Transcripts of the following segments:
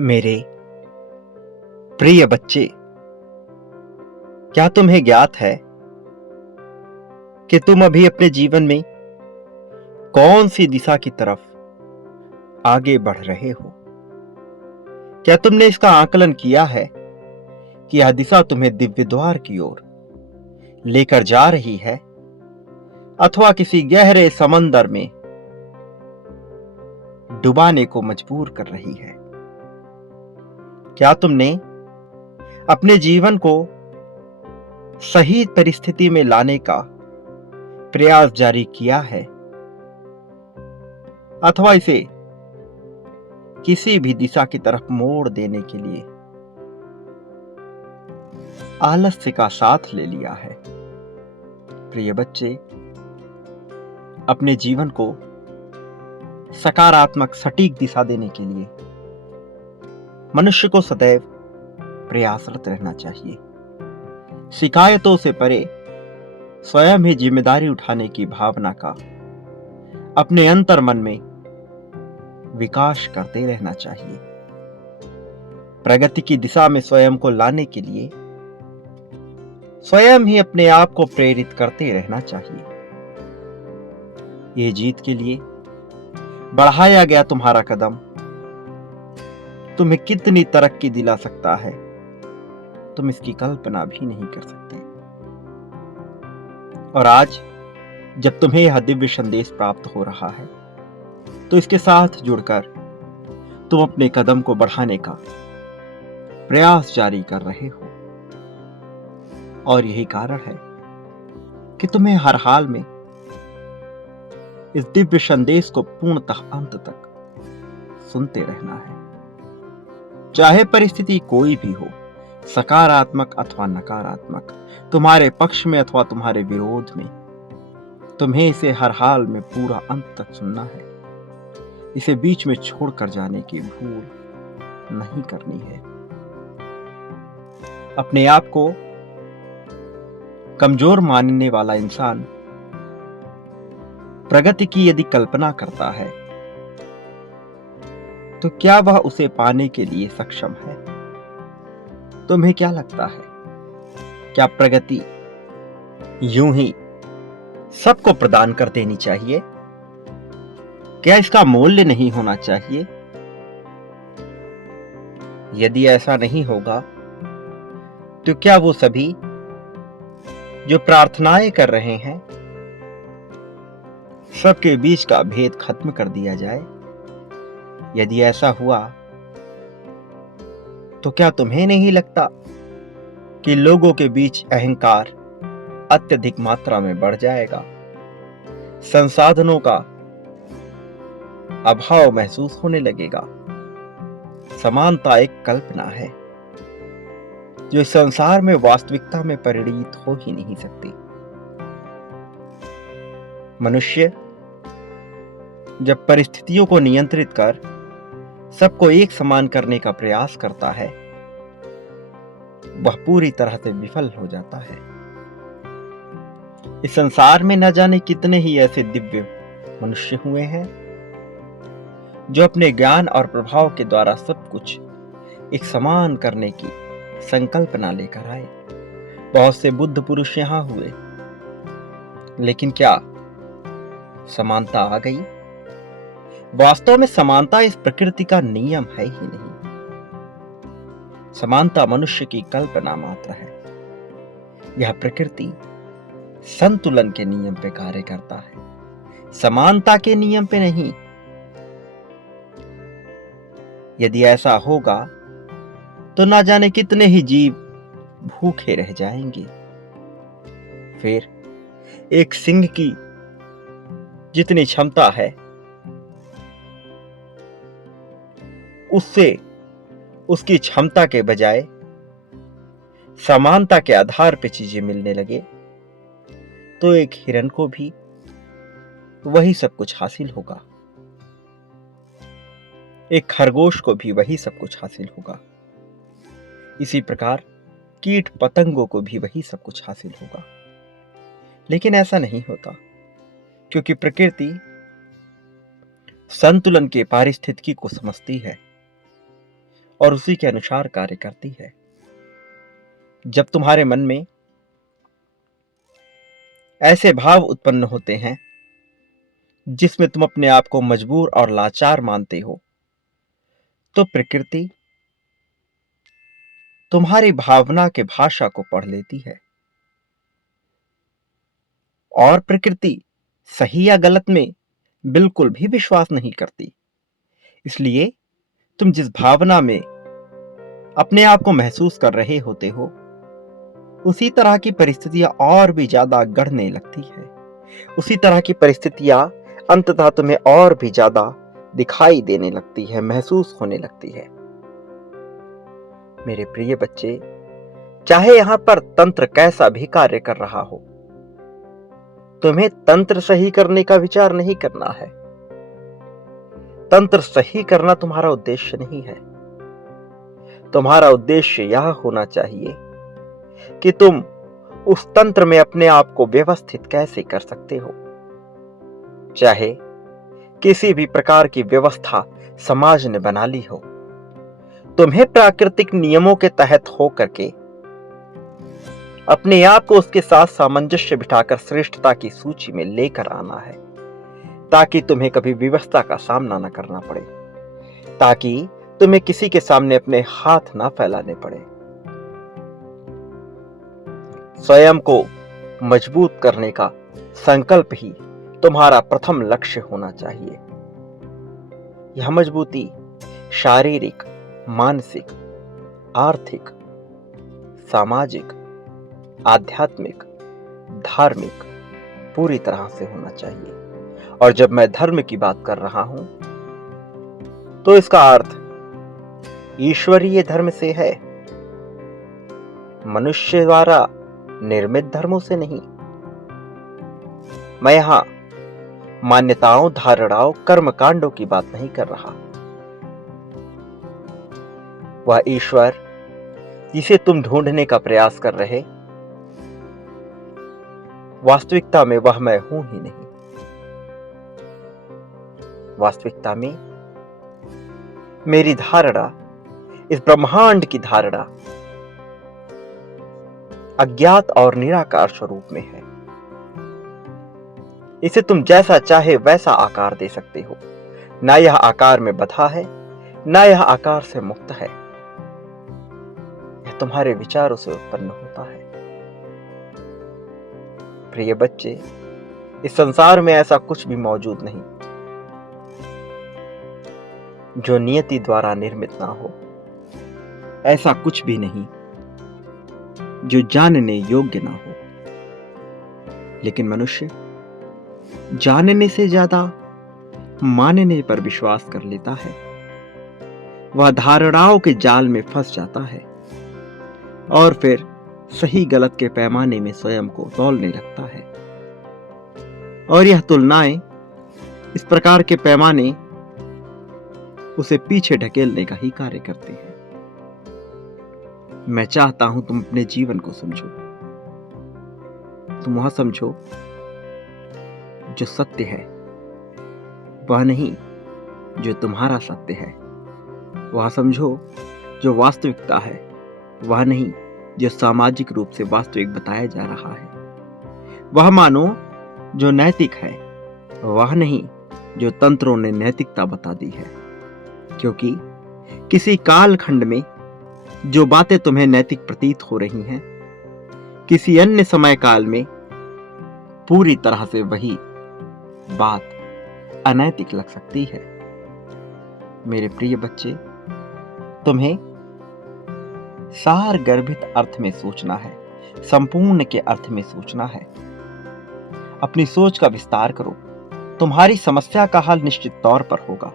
मेरे प्रिय बच्चे, क्या तुम्हें ज्ञात है कि तुम अभी अपने जीवन में कौन सी दिशा की तरफ आगे बढ़ रहे हो? क्या तुमने इसका आकलन किया है कि यह दिशा तुम्हें दिव्य द्वार की ओर लेकर जा रही है अथवा किसी गहरे समंदर में डुबाने को मजबूर कर रही है? क्या तुमने अपने जीवन को सही परिस्थिति में लाने का प्रयास जारी किया है अथवा इसे किसी भी दिशा की तरफ मोड़ देने के लिए आलस्य का साथ ले लिया है? प्रिय बच्चे, अपने जीवन को सकारात्मक सटीक दिशा देने के लिए मनुष्य को सदैव प्रयासरत रहना चाहिए। शिकायतों से परे स्वयं ही जिम्मेदारी उठाने की भावना का अपने अंतर मन में विकास करते रहना चाहिए। प्रगति की दिशा में स्वयं को लाने के लिए स्वयं ही अपने आप को प्रेरित करते रहना चाहिए। ये जीत के लिए बढ़ाया गया तुम्हारा कदम तुम्हें कितनी तरक्की दिला सकता है, तुम इसकी कल्पना भी नहीं कर सकते। और आज जब तुम्हें यह दिव्य संदेश प्राप्त हो रहा है, तो इसके साथ जुड़कर तुम अपने कदम को बढ़ाने का प्रयास जारी कर रहे हो। और यही कारण है कि तुम्हें हर हाल में इस दिव्य संदेश को पूर्णतः अंत तक सुनते रहना है। चाहे परिस्थिति कोई भी हो, सकारात्मक अथवा नकारात्मक, तुम्हारे पक्ष में अथवा तुम्हारे विरोध में, तुम्हें इसे हर हाल में पूरा अंत तक सुनना है। इसे बीच में छोड़कर जाने की भूल नहीं करनी है। अपने आप को कमजोर मानने वाला इंसान प्रगति की यदि कल्पना करता है, तो क्या वह उसे पाने के लिए सक्षम है? तुम्हें क्या लगता है, क्या प्रगति यूं ही सबको प्रदान कर देनी चाहिए? क्या इसका मूल्य नहीं होना चाहिए? यदि ऐसा नहीं होगा, तो क्या वो सभी जो प्रार्थनाएं कर रहे हैं, सबके बीच का भेद खत्म कर दिया जाए? यदि ऐसा हुआ, तो क्या तुम्हें नहीं लगता कि लोगों के बीच अहंकार अत्यधिक मात्रा में बढ़ जाएगा? संसाधनों का अभाव महसूस होने लगेगा। समानता एक कल्पना है जो इस संसार में वास्तविकता में परिणित हो ही नहीं सकती। मनुष्य जब परिस्थितियों को नियंत्रित कर सबको एक समान करने का प्रयास करता है, वह पूरी तरह से विफल हो जाता है। इस संसार में न जाने कितने ही ऐसे दिव्य मनुष्य हुए हैं जो अपने ज्ञान और प्रभाव के द्वारा सब कुछ एक समान करने की संकल्पना लेकर आए। बहुत से बुद्ध पुरुष यहां हुए, लेकिन क्या समानता आ गई? वास्तव में समानता इस प्रकृति का नियम है ही नहीं। समानता मनुष्य की कल्पना मात्र है। यह प्रकृति संतुलन के नियम पे कार्य करता है, समानता के नियम पे नहीं। यदि ऐसा होगा, तो ना जाने कितने ही जीव भूखे रह जाएंगे। फिर एक सिंह की जितनी क्षमता है, उससे उसकी क्षमता के बजाय समानता के आधार पर चीजें मिलने लगे, तो एक हिरन को भी वही सब कुछ हासिल होगा, एक खरगोश को भी वही सब कुछ हासिल होगा। इसी प्रकार कीट पतंगों को भी वही सब कुछ हासिल होगा। लेकिन ऐसा नहीं होता, क्योंकि प्रकृति संतुलन के पारिस्थितिकी को समझती है और उसी के अनुसार कार्य करती है। जब तुम्हारे मन में ऐसे भाव उत्पन्न होते हैं जिसमें तुम अपने आप को मजबूर और लाचार मानते हो, तो प्रकृति तुम्हारी भावना के भाषा को पढ़ लेती है। और प्रकृति सही या गलत में बिल्कुल भी विश्वास नहीं करती। इसलिए तुम जिस भावना में अपने आप को महसूस कर रहे होते हो, उसी तरह की परिस्थितियां और भी ज्यादा गढ़ने लगती है। उसी तरह की परिस्थितियां अंततः तुम्हें और भी ज्यादा दिखाई देने लगती है, महसूस होने लगती है। मेरे प्रिय बच्चे, चाहे यहां पर तंत्र कैसा भी कार्य कर रहा हो, तुम्हें तंत्र सही करने का विचार नहीं करना है। तंत्र सही करना तुम्हारा उद्देश्य नहीं है। तुम्हारा उद्देश्य यह होना चाहिए कि तुम उस तंत्र में अपने आप को व्यवस्थित कैसे कर सकते हो। चाहे किसी भी प्रकार की व्यवस्था समाज ने बना ली हो, तुम्हें प्राकृतिक नियमों के तहत होकर के अपने आप को उसके साथ सामंजस्य बिठाकर श्रेष्ठता की सूची में लेकर आना है, ताकि तुम्हें कभी विवशता का सामना न करना पड़े, ताकि तुम्हें किसी के सामने अपने हाथ ना फैलाने पड़े। स्वयं को मजबूत करने का संकल्प ही तुम्हारा प्रथम लक्ष्य होना चाहिए। यह मजबूती शारीरिक, मानसिक, आर्थिक, सामाजिक, आध्यात्मिक, धार्मिक पूरी तरह से होना चाहिए। और जब मैं धर्म की बात कर रहा हूं, तो इसका अर्थ ईश्वरीय धर्म से है, मनुष्य द्वारा निर्मित धर्मों से नहीं। मैं यहां मान्यताओं, धारणाओं, कर्मकांडों की बात नहीं कर रहा। वह ईश्वर जिसे तुम ढूंढने का प्रयास कर रहे, वास्तविकता में वह मैं हूं ही नहीं। वास्तविकता में मेरी धारणा, इस ब्रह्मांड की धारणा अज्ञात और निराकार स्वरूप में है। इसे तुम जैसा चाहे वैसा आकार दे सकते हो। ना यह आकार में बंधा है, ना यह आकार से मुक्त है। यह तुम्हारे विचारों से उत्पन्न होता है। प्रिय बच्चे, इस संसार में ऐसा कुछ भी मौजूद नहीं जो नियति द्वारा निर्मित ना हो। ऐसा कुछ भी नहीं जो जानने योग्य ना हो। लेकिन मनुष्य जानने से ज्यादा मानने पर विश्वास कर लेता है। वह धारणाओं के जाल में फंस जाता है और फिर सही गलत के पैमाने में स्वयं को तौलने लगता है। और यह तुलनाएं, इस प्रकार के पैमाने उसे पीछे ढकेलने का ही कार्य करते हैं। मैं चाहता हूं तुम अपने जीवन को समझो। तुम वह समझो जो सत्य है, वह नहीं जो तुम्हारा सत्य है। वह समझो जो वास्तविकता है, वह नहीं जो सामाजिक रूप से वास्तविक बताया जा रहा है। वह मानो जो नैतिक है, वह नहीं जो तंत्रों ने नैतिकता बता दी है। क्योंकि किसी कालखंड में जो बातें तुम्हें नैतिक प्रतीत हो रही हैं, किसी अन्य समय काल में पूरी तरह से वही बात अनैतिक लग सकती है। मेरे प्रिय बच्चे, तुम्हें सारगर्भित अर्थ में सोचना है, संपूर्ण के अर्थ में सोचना है। अपनी सोच का विस्तार करो। तुम्हारी समस्या का हल निश्चित तौर पर होगा।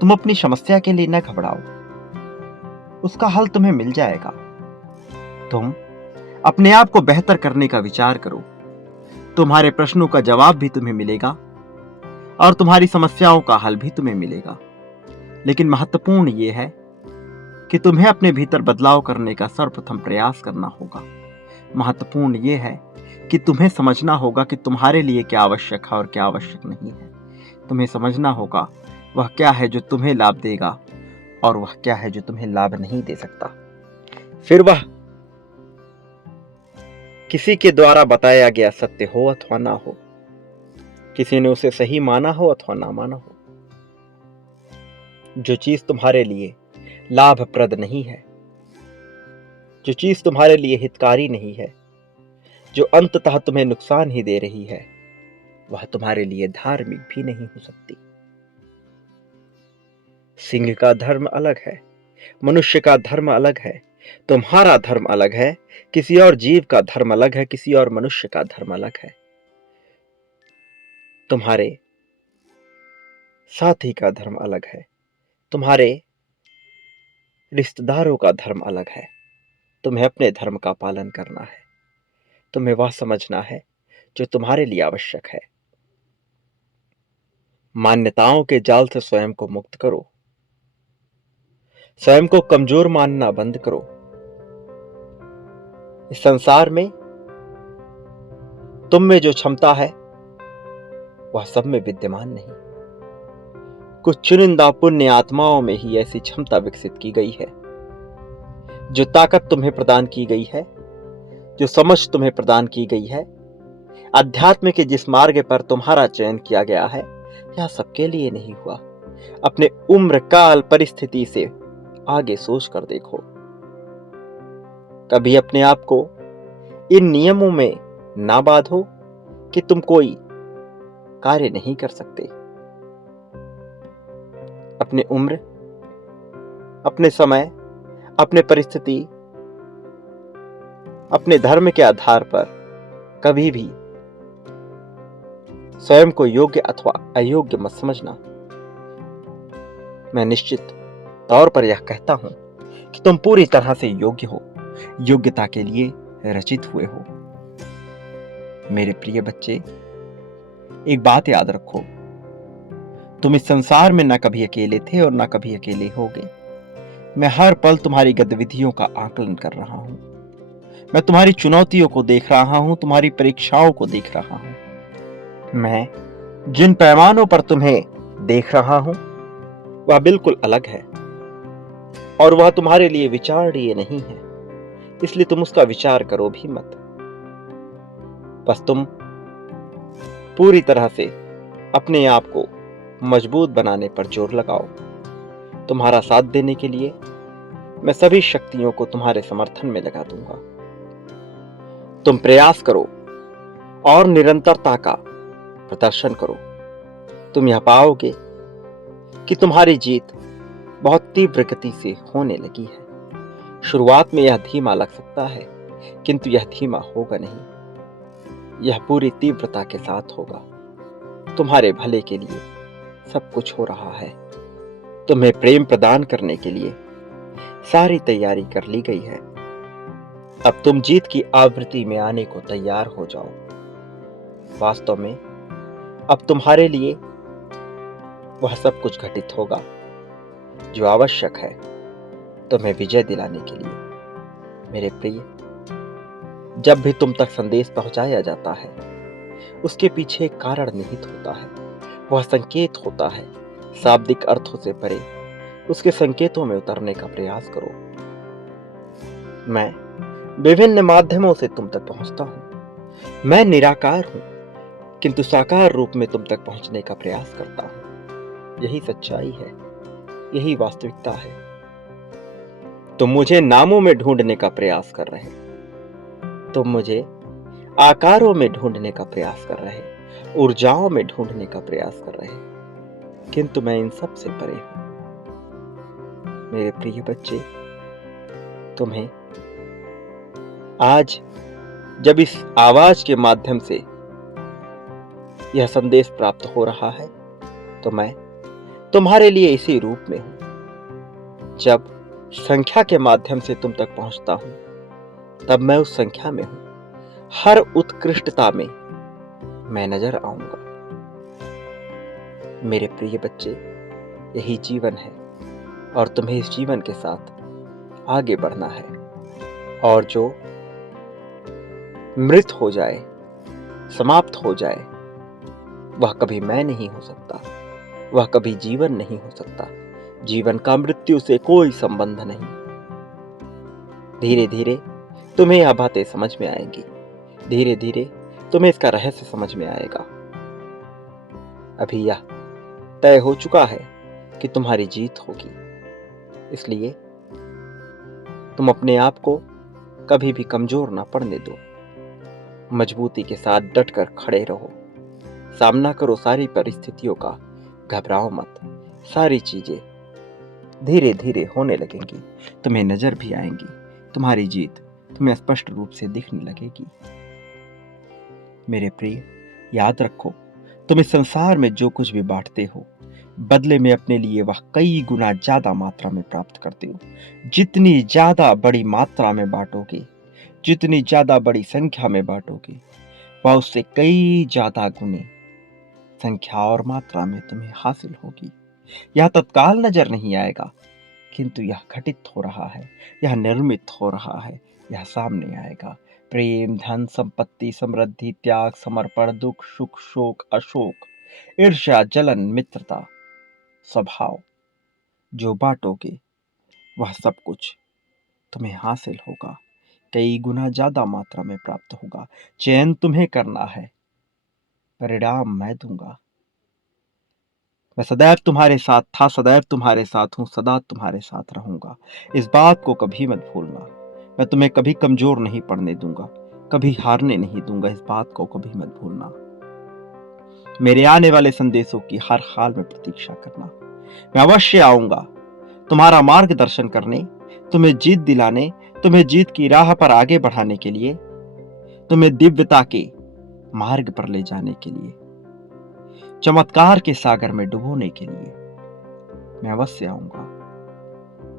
तुम अपनी समस्या के लिए न घबराओ, उसका हल तुम्हें मिल जाएगा। तुम अपने आप को बेहतर करने का विचार करो। तुम्हारे प्रश्नों का जवाब भी तुम्हें मिलेगा और तुम्हारी समस्याओं का हल भी तुम्हें मिलेगा। लेकिन महत्वपूर्ण यह है कि तुम्हें अपने भीतर बदलाव करने का सर्वप्रथम प्रयास करना होगा। महत्वपूर्ण यह है कि तुम्हें समझना होगा कि तुम्हारे लिए क्या आवश्यक है और क्या आवश्यक नहीं है। तुम्हें समझना होगा वह क्या है जो तुम्हें लाभ देगा और वह क्या है जो तुम्हें लाभ नहीं दे सकता। फिर वह किसी के द्वारा बताया गया सत्य हो अथवा ना हो, किसी ने उसे सही माना हो अथवा ना माना हो, जो चीज तुम्हारे लिए लाभप्रद नहीं है, जो चीज तुम्हारे लिए हितकारी नहीं है, जो अंततः तुम्हें नुकसान ही दे रही है, वह तुम्हारे लिए धार्मिक भी नहीं हो सकती। सिंह का धर्म अलग है, मनुष्य का धर्म अलग है, तुम्हारा धर्म अलग है, किसी और जीव का धर्म अलग है, किसी और मनुष्य का धर्म अलग है, तुम्हारे साथी का धर्म अलग है, तुम्हारे रिश्तेदारों का धर्म अलग है। तुम्हें अपने धर्म का पालन करना है, तुम्हें वह समझना है जो तुम्हारे लिए आवश्यक है। मान्यताओं के जाल से स्वयं को मुक्त करो, स्वयं को कमजोर मानना बंद करो। इस संसार में तुम में जो क्षमता है वह सब में विद्यमान नहीं, कुछ चुनिंदा पुण्य आत्माओं में ही ऐसी क्षमता विकसित की गई है। जो ताकत तुम्हें प्रदान की गई है, जो समझ तुम्हें प्रदान की गई है, अध्यात्म के जिस मार्ग पर तुम्हारा चयन किया गया है, यह सबके लिए नहीं हुआ। अपने उम्र काल परिस्थिति से आगे सोच कर देखो। कभी अपने आप को इन नियमों में ना बांधो कि तुम कोई कार्य नहीं कर सकते। अपनी उम्र, अपने समय, अपने परिस्थिति, अपने धर्म के आधार पर कभी भी स्वयं को योग्य अथवा अयोग्य मत समझना। मैं निश्चित तौर पर यह कहता हूं कि तुम पूरी तरह से योग्य हो, योग्यता के लिए रचित हुए हो। मेरे प्रिय बच्चे, एक बात याद रखो, तुम इस संसार में न कभी अकेले थे और न कभी अकेले होगे। मैं हर पल तुम्हारी गतिविधियों का आकलन कर रहा हूं, मैं तुम्हारी चुनौतियों को देख रहा हूं, तुम्हारी परीक्षाओं को देख रहा हूं। मैं जिन पैमानों पर तुम्हें देख रहा हूं वह बिल्कुल अलग है और वह तुम्हारे लिए विचारणीय नहीं है, इसलिए तुम उसका विचार करो भी मत। बस तुम पूरी तरह से अपने आप को मजबूत बनाने पर जोर लगाओ। तुम्हारा साथ देने के लिए मैं सभी शक्तियों को तुम्हारे समर्थन में लगा दूंगा। तुम प्रयास करो और निरंतरता का प्रदर्शन करो। तुम यह पाओगे कि तुम्हारी जीत बहुत तीव्र गति से होने लगी है। शुरुआत में यह धीमा लग सकता है, किंतु यह धीमा होगा नहीं, यह पूरी तीव्रता के साथ होगा। तुम्हारे भले के लिए सब कुछ हो रहा है। तुम्हें प्रेम प्रदान करने के लिए सारी तैयारी कर ली गई है। अब तुम जीत की आवृत्ति में आने को तैयार हो जाओ। वास्तव में अब तुम्हारे लिए वह सब कुछ घटित होगा जो आवश्यक है तुम्हें विजय दिलाने के लिए। मेरे प्रिय, जब भी तुम तक संदेश पहुंचाया जाता है उसके पीछे एक कारण निहित होता है, वह संकेत होता है। शाब्दिक अर्थों से परे उसके संकेतों में उतरने का प्रयास करो। मैं विभिन्न माध्यमों से तुम तक पहुंचता हूं। मैं निराकार हूं, किंतु साकार रूप में तुम तक पहुंचने का प्रयास करता हूं। यही सच्चाई है, यही वास्तविकता है। तुम मुझे नामों में ढूंढने का प्रयास कर रहे, तुम मुझे आकारों में ढूंढने का प्रयास कर रहे, ऊर्जाओं में ढूंढने का प्रयास कर रहे, किंतु मैं इन सब से परे हूं। मेरे प्रिय बच्चे, तुम्हें आज जब इस आवाज के माध्यम से यह संदेश प्राप्त हो रहा है तो मैं तुम्हारे लिए इसी रूप में हूं। जब संख्या के माध्यम से तुम तक पहुंचता हूं तब मैं उस संख्या में हूं। हर उत्कृष्टता में मैं नजर आऊंगा। मेरे प्रिय बच्चे, यही जीवन है और तुम्हें इस जीवन के साथ आगे बढ़ना है। और जो मृत हो जाए, समाप्त हो जाए, वह कभी मैं नहीं हो सकता, वह कभी जीवन नहीं हो सकता। जीवन का मृत्यु से कोई संबंध नहीं। धीरे धीरे तुम्हें यह बातें समझ में आएंगी। धीरे धीरे तुम्हें इसका रहस्य समझ में आएगा। अभी यह तय हो चुका है कि तुम्हारी जीत होगी। इसलिए तुम अपने आप को कभी भी कमजोर ना पड़ने दो। मजबूती के साथ डटकर खड़े रहो। सामना करो सारी परिस्थितियों का। घबराओ मत। सारी चीजें धीरे धीरे होने लगेंगी। तुम्हें नजर भी आएंगी। तुम्हारी जीत तुम्हें स्पष्ट रूप से दिखने लगेगी। मेरे प्रिय, याद रखो, तुम इस संसार में जो कुछ भी बांटते हो, बदले में अपने लिए वह कई गुना ज्यादा मात्रा में प्राप्त करते हो। जितनी ज्यादा बड़ी मात्रा में बांटोगे, जितनी ज्यादा बड़ी संख्या में बांटोगे, वह उससे कई ज्यादा गुने संख्या और मात्रा में तुम्हें हासिल होगी। यह तत्काल नजर नहीं आएगा, किंतु यह घटित हो रहा है, यह निर्मित हो रहा है, यह सामने आएगा। प्रेम, धन, संपत्ति, समृद्धि, त्याग, समर्पण, दुख, सुख, शोक, अशोक, ईर्ष्या, जलन, मित्रता, स्वभाव, जो बांटोगे वह सब कुछ तुम्हें हासिल होगा। कई गुना ज्यादा मात्रा में प्राप्त होगा। चयन तुम्हें करना है, परिणाम मैं दूंगा। मैं सदैव तुम्हारे साथ था, सदैव तुम्हारे साथ हूं, सदा तुम्हारे साथ रहूंगा। इस बात को कभी मत भूलना। मैं तुम्हें कभी कमजोर नहीं पड़ने दूंगा, कभी हारने नहीं दूंगा। इस बात को कभी मत भूलना। मेरे आने वाले संदेशों की हर हाल में प्रतीक्षा करना। मैं अवश्य आऊंगा तुम्हारा मार्गदर्शन करने, तुम्हें जीत दिलाने, तुम्हें जीत की राह पर आगे बढ़ाने के लिए, तुम्हें दिव्यता के मार्ग पर ले जाने के लिए, चमत्कार के सागर में डुबोने के लिए मैं अवश्य आऊंगा।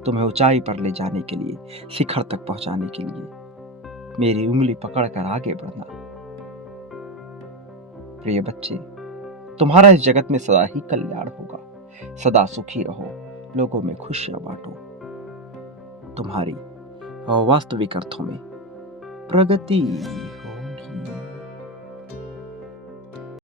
तुम्हें ऊंचाई पर ले जाने के लिए, शिखर तक पहुंचाने के लिए मेरी उंगली पकड़कर आगे बढ़ना। प्रिय बच्चे, तुम्हारा इस जगत में सदा ही कल्याण होगा। सदा सुखी रहो, लोगों में खुशियां बांटो। तुम्हारी वास्तविक अर्थों में प्रगति